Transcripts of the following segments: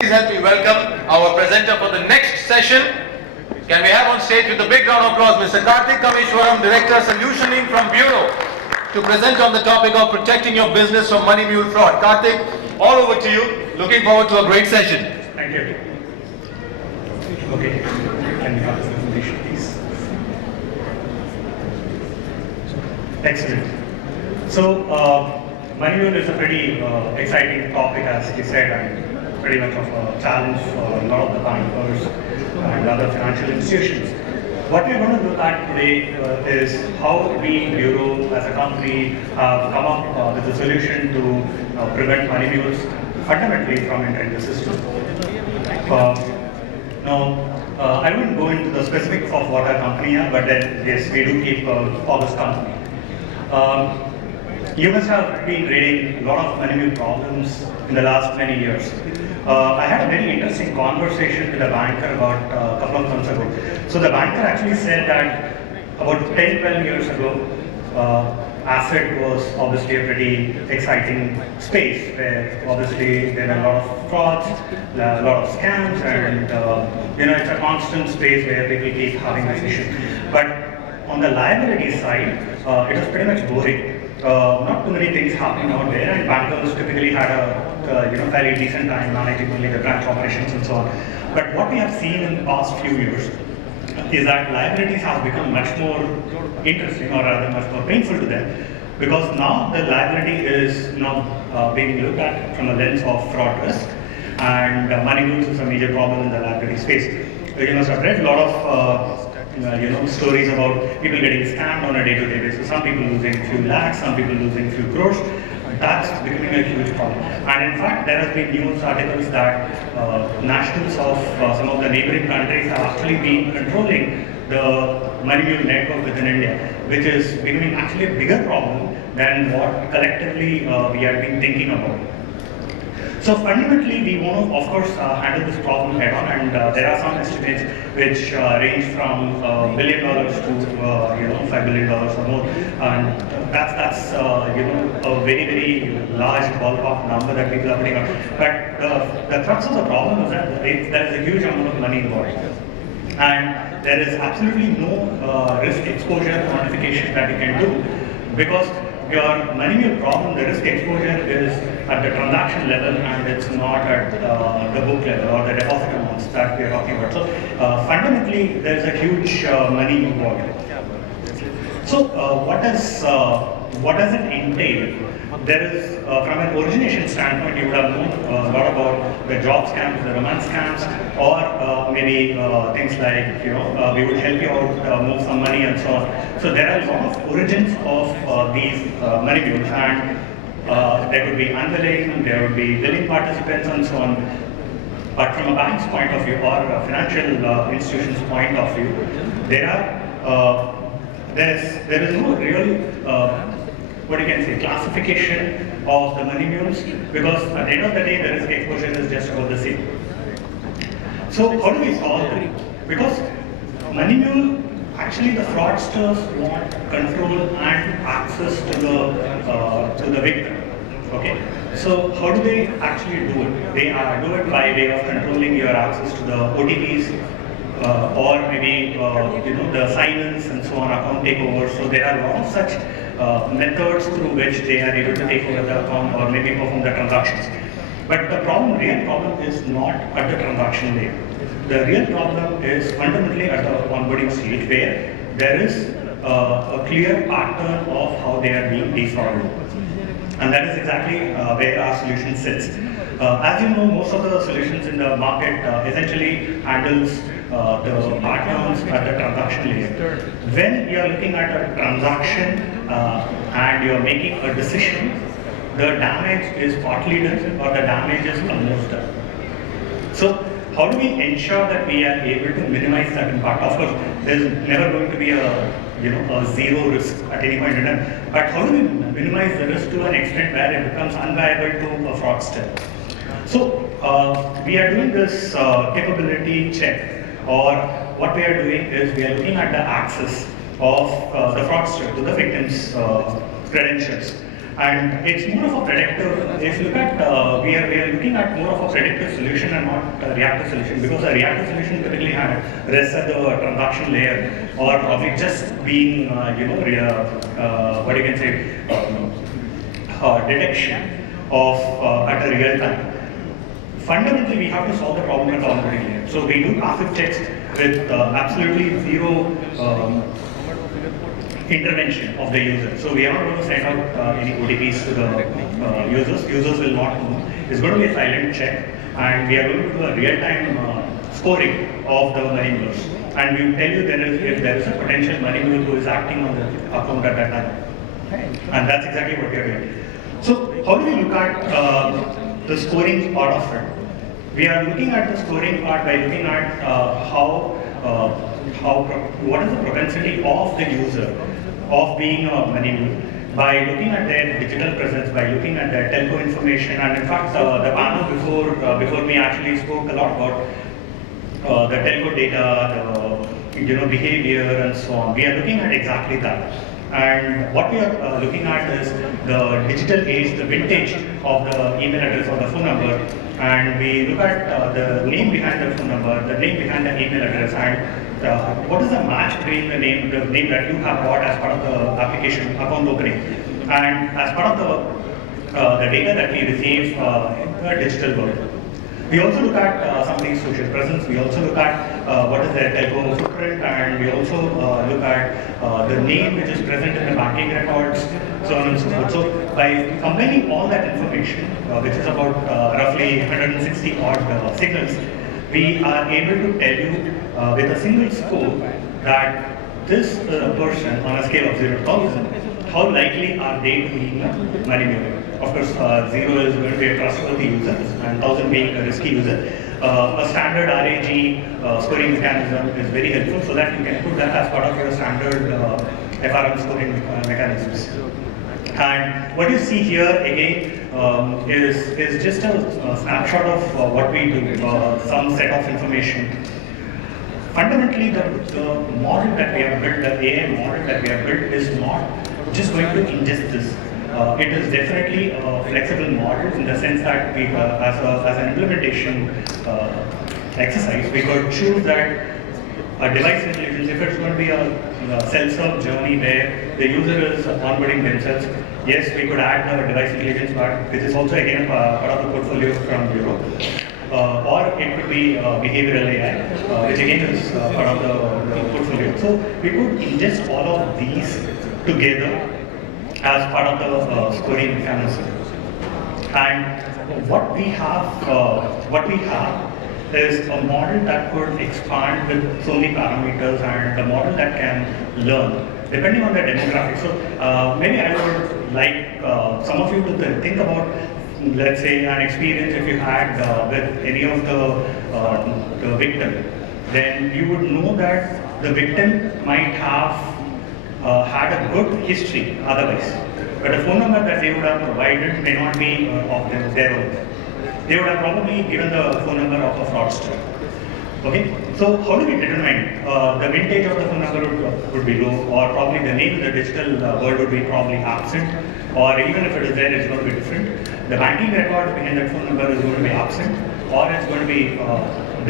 Please help me welcome our presenter for the next session. Can we have on stage with a big round of applause Mr. Carthic Kameshwaran, Director Solutioning from Bureau, to present on the topic of protecting your business from money mule fraud. Carthic, all over to you. Looking forward to a great session. Thank you. Okay, can you have the presentation, please? Excellent. So, money mule is a pretty exciting topic, as he said, and pretty much of a challenge for a lot of the bankers and other financial institutions. What we're going to look at today is how we, Bureau, as a company, have come up with a solution to prevent money mules fundamentally from entering the system. I wouldn't go into the specifics of what our company is, but then yes, we do keep for this company. You must have been reading a lot of money mule problems in the last many years. I had a very interesting conversation with a banker about a couple of months ago. So the banker actually said that about 10-12 years ago, asset was obviously a pretty exciting space where obviously there are a lot of frauds, a lot of scams, and it's a constant space where people keep having this issue. But on the liability side, it was pretty much boring. Not too many things happening out there, and bankers typically had a fairly decent time managing only the branch operations and so on. But what we have seen in the past few years is that liabilities have become much more interesting, or rather much more painful to them, because now the liability is now being looked at from a lens of fraud risk, and money mules is a major problem in the liability space. You must have read a lot of stories about people getting scammed on a day-to-day basis. Some people losing a few lakhs, some people losing a few crores. That's becoming a huge problem. And in fact, there has been news articles that nationals of some of the neighboring countries have actually been controlling the money mule network within India, which is becoming actually a bigger problem than what collectively we have been thinking about. So fundamentally, we want to, of course, handle this problem head on, and there are some estimates which range from $1 billion to $5 billion or more, and that's a very, very large ballpark number that people are putting out. But the crux of the problem is that there is a huge amount of money involved, and there is absolutely no risk exposure quantification that you can do, because your money mule problem, the risk exposure is at the transaction level, and it's not at the book level or the deposit amounts that we are talking about. So fundamentally, there's a huge money involved. So what does it entail? There is, from an origination standpoint, you would have known a lot about the job scams, the romance scams, or maybe things like, we would help you out, move some money and so on. So there are a lot of origins of these money mules, and there could be unwilling, there would be willing participants and so on. But from a bank's point of view or a financial institution's point of view, there is no real classification of the money mules, because at the end of the day, the risk exposure is just about the same. So how do we solve it? Because money mule, actually the fraudsters want control and access to the victim. Okay, so how do they actually do it? They do it by way of controlling your access to the OTPs, or maybe the sign-ins and so on, account takeovers. So there are a lot of such methods through which they are able to take over the account or maybe perform the transactions. But the real problem is not at the transaction layer. The real problem is fundamentally at the onboarding stage, where there is a clear pattern of how they are being defrauded. And that is exactly where our solution sits. As you know, most of the solutions in the market essentially handles the patterns at the transaction layer. When you are looking at a transaction and you are making a decision, the damage is partly done or the damage is almost done. So how do we ensure that we are able to minimize that impact? Of course, there is never going to be a zero risk at any point in time. But how do we minimize the risk to an extent where it becomes unviable to a fraudster? So we are doing this capability check, or what we are doing is we are looking at the access of the fraudster to the victim's credentials. And it's more of a predictive. If you look at, we are looking at more of a predictive solution and not a reactive solution, because a reactive solution typically rests at the transaction layer, or probably just being, what you can say, detection of at a real time. Fundamentally, we have to solve the problem at the onboarding layer. So we do passive checks with absolutely zero intervention of the user. So we are not going to send out any OTPs to the users. Users will not know. It's going to be a silent check, and we are going to do a real-time scoring of the money movers. And we will tell you if there is a potential money mover who is acting on the account at that time. And that's exactly what we are doing. So how do we look at the scoring part of it? We are looking at the scoring part by looking at what is the propensity of the user of being a money mover, by looking at their digital presence, by looking at their telco information. And in fact, the panel before me actually spoke a lot about the telco data, the behavior, and so on. We are looking at exactly that. And what we are looking at is the digital age, the vintage of the email address or the phone number, and we look at the name behind the phone number, the name behind the email address, and what is the match between the name that you have got as part of the application account opening, and as part of the data that we receive in the digital world. We also look at something social presence. We also look at what is their telco footprint, and we also look at the name which is present in the banking records, so on and so forth. So by combining all that information, which is about roughly 160 odd signals, we are able to tell you with a single score that this person on a scale of 0 to 1000, how likely are they to be a money mover? Of course, 0 is going to be a trustworthy user, and 1000 being a risky user. A standard 𝐅𝐫𝐸 scoring mechanism is very helpful, so that you can put that as part of your standard FRM scoring mechanisms. And what you see here again is just a snapshot of what we do, some set of information. Fundamentally, the model that we have built, the AI model that we have built, is not just going to ingest this. It is definitely a flexible model in the sense that we, as an implementation exercise, we could choose that a device intelligence, if it's going to be a self-serve journey where the user is onboarding themselves, yes, we could add the device intelligence part, which is also again part of the portfolio from Europe. Or it could be behavioral AI, which again is part of the portfolio. So we could ingest all of these together as part of the scoring mechanism. And what we have is a model that could expand with so many parameters, and a model that can learn depending on the demographics. So maybe I would like some of you to think about, let's say, an experience if you had with any of the victim. Then you would know that the victim might have had a good history otherwise, but the phone number that they would have provided may not be of their own. They would have probably given the phone number of a fraudster. Okay, so how do we determine the vintage of the phone number would be low, or probably the name in the digital world would be probably absent, or even if it is there, it's going to be different. The banking record behind that phone number is going to be absent, or it's going to be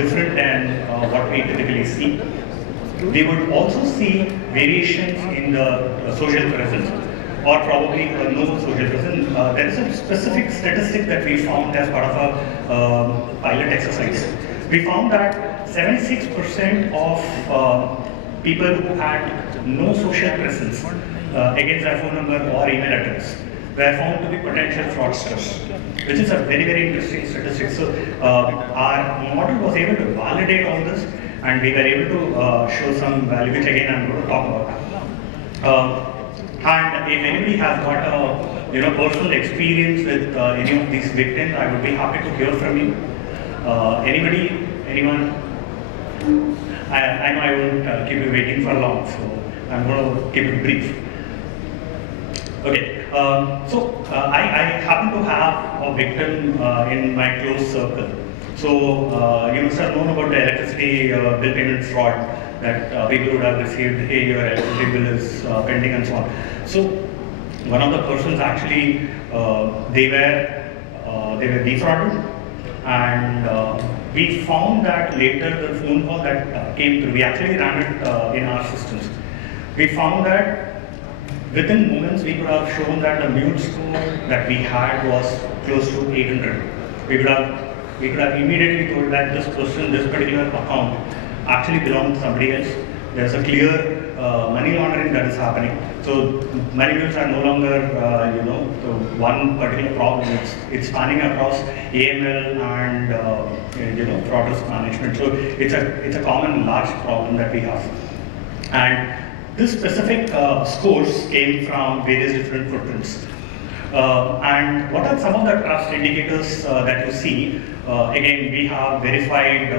different than what we typically see. We would also see variations in the social presence, or probably no social presence. There is a specific statistic that we found as part of a pilot exercise. We found that 76% of people who had no social presence against their phone number or email address were found to be potential fraudsters, which is a very, very interesting statistic. So our model was able to validate all this, and we were able to show some value, which again I'm going to talk about. And if anybody has got a personal experience with any of these victims, I would be happy to hear from you. Anybody? Anyone? I know I won't keep you waiting for long, so I'm going to keep it brief. Okay, so I happen to have a victim in my close circle. So you must have known about the electricity bill payment fraud that people would have received. Hey, your electricity bill is pending, and so on. So one of the persons actually, they were defrauded, and we found that later the phone call that came through, we actually ran it in our systems. We found that within moments we could have shown that the mute score that we had was close to 800. We could have immediately told that this person, this particular account actually belonged to somebody else. There's a clear money laundering that is happening. So money mules are no longer, one particular problem. It's spanning across AML and fraud risk management. So it's a common large problem that we have. And this specific scores came from various different footprints. And what are some of the trust indicators that you see? Again, we have verified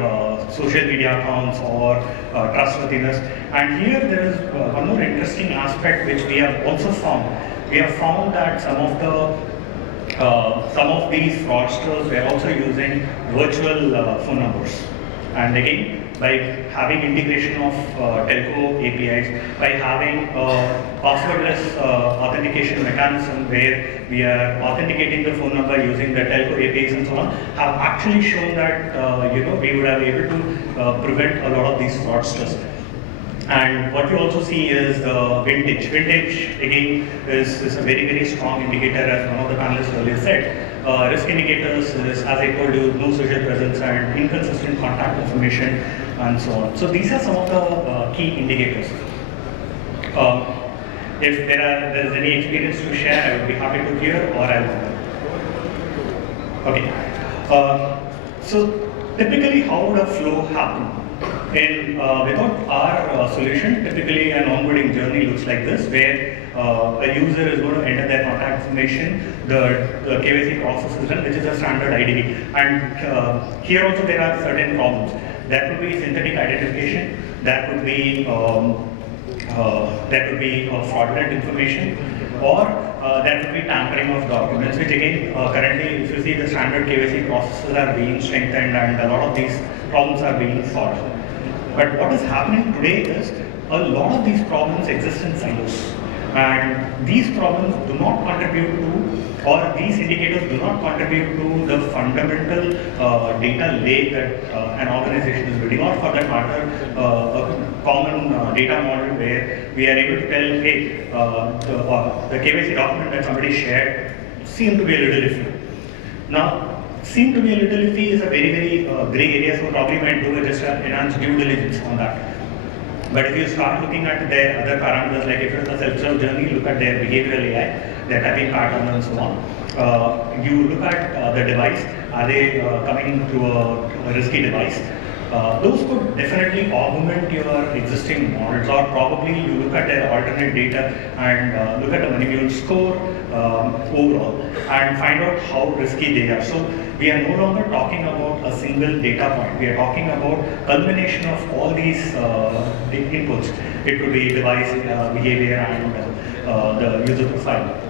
social media accounts or trustworthiness. And here there is one more interesting aspect which we have also found. We have found that some of these fraudsters were also using virtual phone numbers. And again, by having integration of telco APIs, by having a passwordless authentication mechanism where we are authenticating the phone number using the telco APIs and so on, have actually shown that we would have able to prevent a lot of these fraudsters. And what you also see is the vintage. Vintage again is a very, very strong indicator, as one of the panelists earlier said. Risk indicators is, as I told you, no social presence and inconsistent contact information and so on. So these are some of the key indicators. If there is any experience to share, I would be happy to hear, or Okay. So typically, how would a flow happen? Without our solution, typically an onboarding journey looks like this, where a user is going to enter their contact information, the KYC process is done, which is a standard IDV. And here also there are certain problems. That would be synthetic identification, that would be fraudulent information, or that would be tampering of documents, which again, currently, if you see, the standard KYC processes are being strengthened and a lot of these problems are being solved. But what is happening today is a lot of these problems exist in silos. And these problems do not contribute to, or these indicators do not contribute to the fundamental data lake that an organization is building, or for that matter, a common data model where we are able to tell, hey, the KYC document that somebody shared seemed to be a little iffy. Now, seem to be a little iffy is a very, very gray area, so probably might do just an enhanced due diligence on that. But if you start looking at their other parameters, like if it's a self-serve journey, look at their behavioral AI, their typing pattern and so on. You look at the device, are they coming to a risky device? Those could definitely augment your existing models, or probably you look at their alternate data and look at the money mule score overall and find out how risky they are. So we are no longer talking about a single data point. We are talking about culmination of all these inputs. It could be device behavior and the user profile.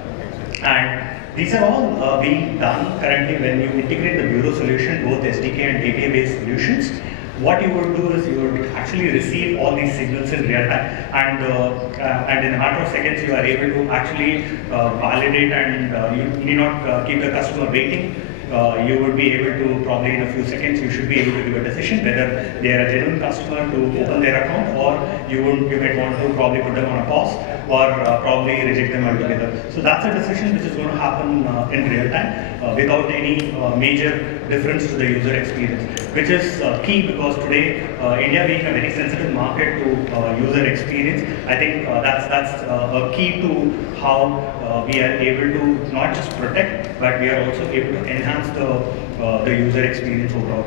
And these are all being done currently when you integrate the bureau solution, both SDK and API-based solutions. What you would do is you would actually receive all these signals in real time, and in a matter of seconds you are able to actually validate, and you need not keep the customer waiting. You would be able to, probably in a few seconds, you should be able to give a decision whether they are a genuine customer to open their account, or you might want to probably put them on a pause, or probably reject them altogether. So that's a decision which is going to happen in real time without any major difference to the user experience, which is key, because today India being a very sensitive market to user experience, I think that's a key to how we are able to not just protect, but we are also able to enhance the user experience overall.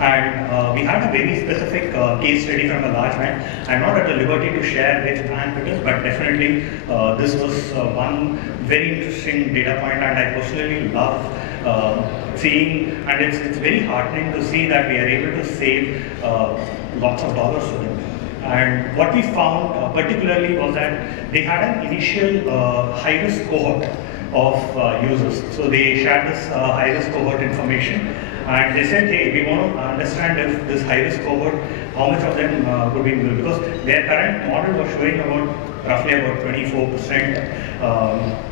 And we had a very specific case study from a large bank. I'm not at the liberty to share which bank it is, but definitely this was one very interesting data point, and I personally love seeing, and it's very heartening to see that we are able to save lots of dollars for them. And what we found particularly was that they had an initial high-risk cohort of users. So they shared this high-risk cohort information, and they said, hey, we want to understand if this high-risk cohort, how much of them could be involved, because their current model was showing about roughly about 24%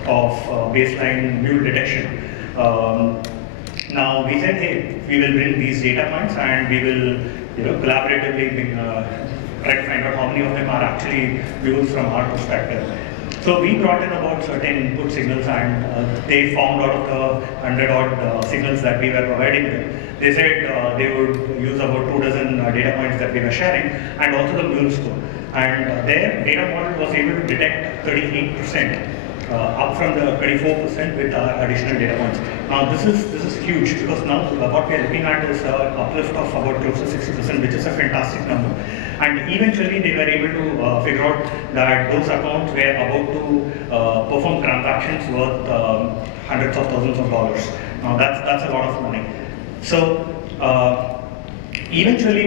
of baseline mule detection. Now we said, hey, we will bring these data points and we will, collaboratively try to find out how many of them are actually mules from our perspective. So we brought in about certain input signals, and they found out of the 100 odd signals that we were providing them. They said they would use about 24 data points that we were sharing, and also the mule score. And their data model was able to detect 38%. Up from the 24% with our additional data points. Now this is huge, because now what we are looking at is an uplift of about close to 60%, which is a fantastic number. And eventually they were able to figure out that those accounts were about to perform transactions worth hundreds of thousands of dollars. Now that's a lot of money. So eventually,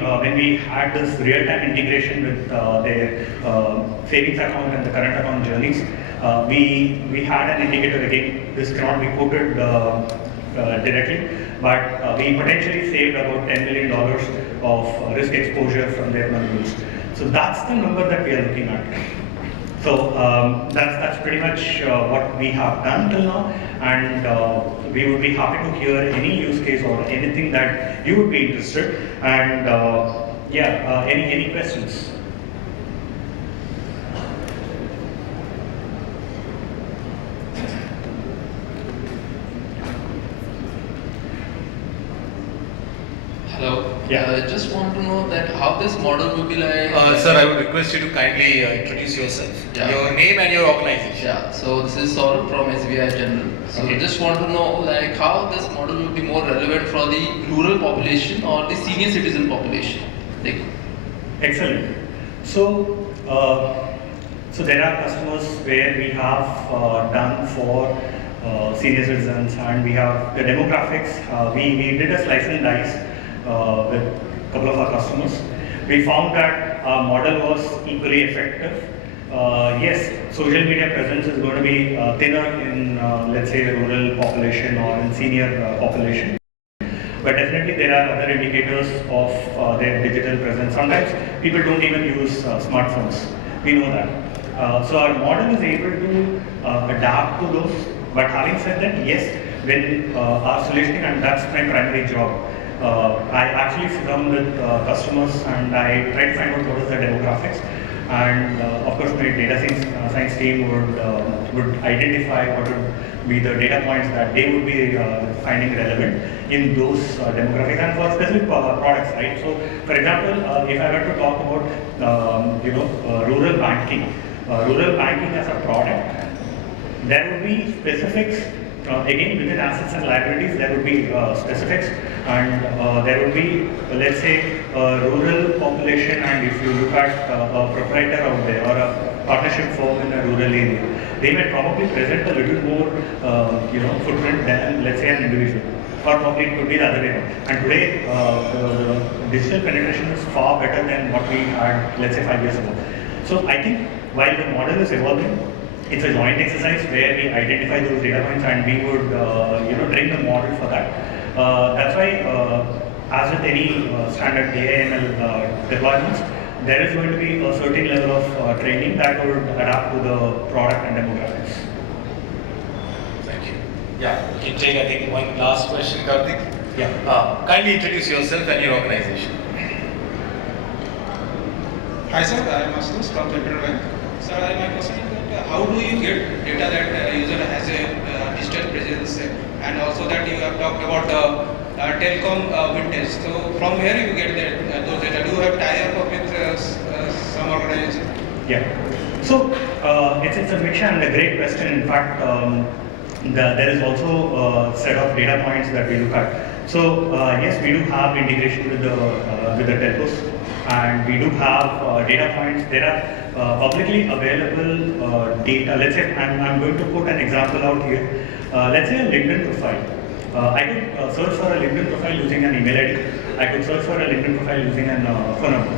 when we had this real-time integration with their savings account and the current account journeys, we had an indicator. Again, this cannot be quoted directly, but we potentially saved about $10 million of risk exposure from their money use. So that's the number that we are looking at. So that's pretty much what we have done till now, and we would be happy to hear any use case or anything that you would be interested. And any questions? Hello. Yeah. I just want to know that how this model will be like. Sir, I would request you to kindly introduce yourself, Yeah. your name and your organization. Yeah. So this is Saurabh from SBI General. So Okay. just want to know like how this model will be more relevant for the rural population or the senior citizen population. Like, Excellent. So, so there are customers where we have done for senior citizens, and we have the demographics. We did a slice and dice with a couple of our customers. We found that our model was equally effective. Yes, social media presence is going to be thinner in, let's say, rural population or in senior population. But definitely there are other indicators of their digital presence. Sometimes people don't even use smartphones. We know that. So our model is able to adapt to those. But having said that, yes, when our solutioning, and that's my primary job, I actually sit down with customers and I try to find out what is the demographics. And of course, my data science team would identify what would be the data points that they would be finding relevant in those demographics and for specific products, right? So, for example, if I were to talk about rural banking as a product, there would be specifics. Again, within assets and liabilities, there would be specifics, and there would be, let's say, a rural population, and if you look at a proprietor out there or a partnership firm in a rural area, they may probably present a little more, footprint than, let's say, an individual. Or probably it could be the other way around. And today, the digital penetration is far better than what we had, let's say, 5 years ago. So I think while the model is evolving, it's a joint exercise where we identify those data points and we would, train the model for that. That's why, as with any standard AI/ML deployments, there is going to be a certain level of training that would adapt to the product and demographics. Thank you. Yeah, we can take, I think, one last question, Karthik. Yeah. Kindly introduce yourself and your organization. Hi sir, I am Astos from Federal Bank. Sir, my question is that how do you get data that user has a digital presence, and also that you have talked about the telecom vintage. So from where you get those data? Do you have tie-up with some organization? Yeah. So it's a mixture and a great question. In fact, there is also a set of data points that we look at. So yes, we do have integration with the telcos, and we do have data points. There are publicly available data. Let's say I'm going to put an example out here. Let's say a LinkedIn profile. I could search for a LinkedIn profile using an email ID. I could search for a LinkedIn profile using a phone number.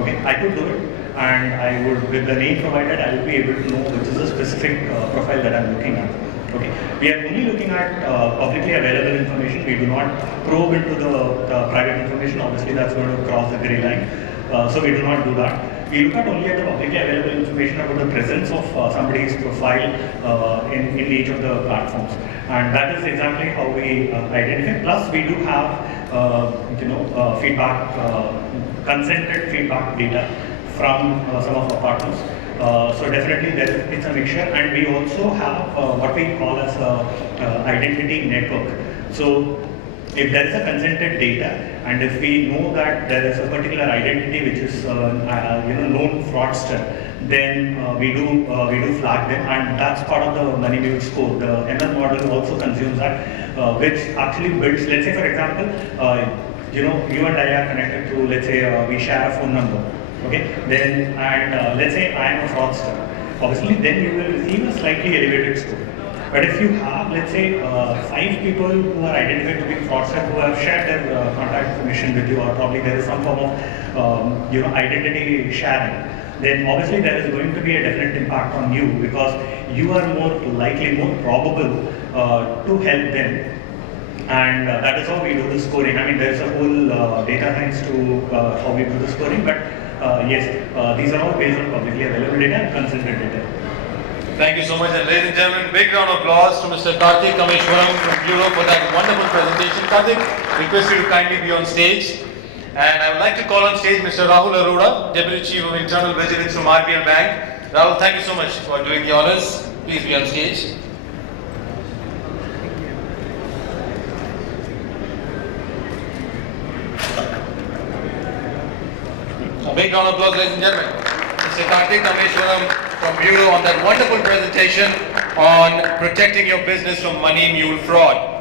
Okay, I could do it, and I would, with the name provided, I would be able to know which is the specific profile that I'm looking at. Okay, we are only looking at publicly available information. We do not probe into the private information. Obviously, that's going to cross the gray line. So we do not do that. we look at only at the publicly available information about the presence of somebody's profile in each of the platforms. And that is exactly how we identify. Plus, we do have, feedback, consented feedback data from some of our partners. So definitely it's a mixture, and we also have what we call as a identity network. So if there is a consented data, and if we know that there is a particular identity which is known fraudster, then we do flag them, and that's part of the money mule score. The ML model also consumes that, which actually builds. Let's say, for example, you and I are connected to, let's say, we share a phone number. Okay, then let's say I am a fraudster. Obviously, then you will receive a slightly elevated score. But if you have, let's say, 5 people who are identified to be fraudsters who have shared their contact information with you, or probably there is some form of identity sharing, then obviously there is going to be a definite impact on you, because you are more likely, more probable to help them. And that is how we do the scoring. I mean, there is a whole data science to how we do the scoring, but yes, these are all based on publicly available data and consented data. Thank you so much, and ladies and gentlemen, big round of applause to Mr. Carthic Kameshwaran from Bureau for that wonderful presentation. Carthic, request you to kindly be on stage. And I would like to call on stage Mr. Rahul Arora, Deputy Chief of Internal Vigilance from RBL Bank. Rahul, thank you so much for doing the honors. Please be on stage. A big round of applause, ladies and gentlemen. Mr. Carthic Kameshwaran from Bureau on that wonderful presentation on protecting your business from money mule fraud.